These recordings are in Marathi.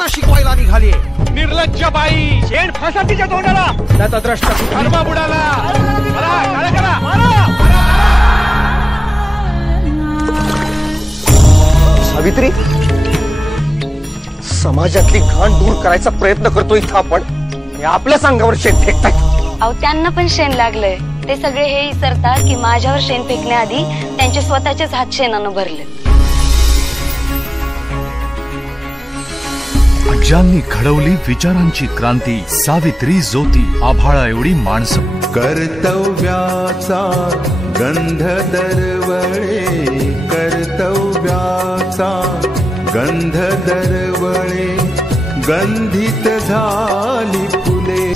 मुलांना शिकवायला निघाली. निर्लज्ज बाई, शेण फासा तिच्या तोंडाला. दत्तद्रष्ट धर्म बुडाला. सावित्री, समाजातली घाण दूर करायचा प्रयत्न करतो इथं आपण, आणि आपल्याच अंगावर शेण फेकतायत. अहो त्यांना पण शेण लागलंय. ते सगळे हे विसरतात की माझ्यावर शेण फेकण्याआधी त्यांचे स्वतःचेच हात शेणानं भरले. ज्यांनी घडवली विचारांची क्रांती, सावित्री ज्योती, आभाळा एवढी माणसं. कर्तव्याचा गंध दरवळे, कर्तव्याचा गंध दरवळे, गंधित झाली फुले.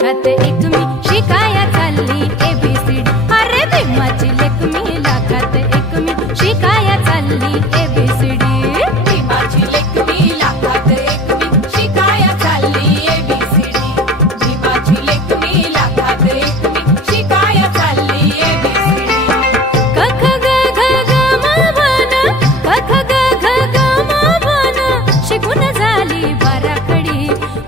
खाते एक मी शिकाया चालली ABCD. अरे भीमाची लेक मी लाखात एक मी शिकाया चालली ABCD. भीमाची लेक मी लाखात एक मी शिकाया चालली ABCD. भीमाची लेक मी लाखात एक मी शिकाया चालली ABCD. क ख ग घ ग म वन, क ख ग घ ग म वन, शिकून झाली बाराखडी.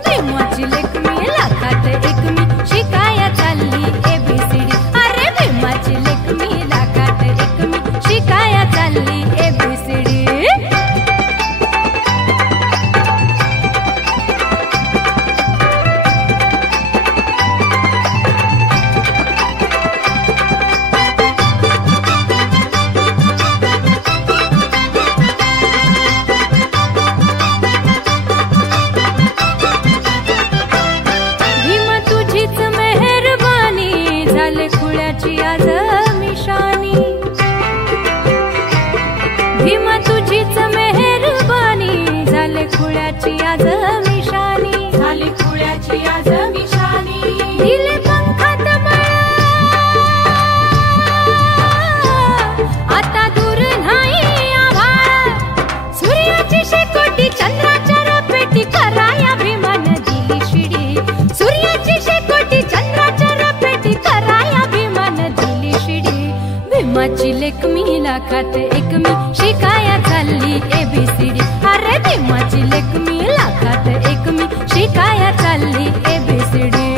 भीमाची लेक मी लाखात एक मी शिकाया चालली ABCD. अरे भीमाची लेक मी लाखात एक मी शिकाया चालली ABCD. भीमा तुझीच मेहरबानी, झाले खुळ्याची आज मिशानी. भीमा तुझीच मेहरबानी, झाले खुळ्याची आज मिशानी. झाली खुळ्याची आज मिशानी. दिले पंखात बळ, आता दूर नाही आभाळ. सूर्याची शेकोटी चंद्राच्या रपेटी, कराया भीमान दिली शिडी. सूर्याची शेकोटी चंद्राच्या रपेटी, कराया भीमान दिली शिडी. भीमाची लेक मी लाखात एक मी शिकाया चालली ABCD. अरे भीमाची लेक मी लाखात एक मी शिकाया चालली ABCD.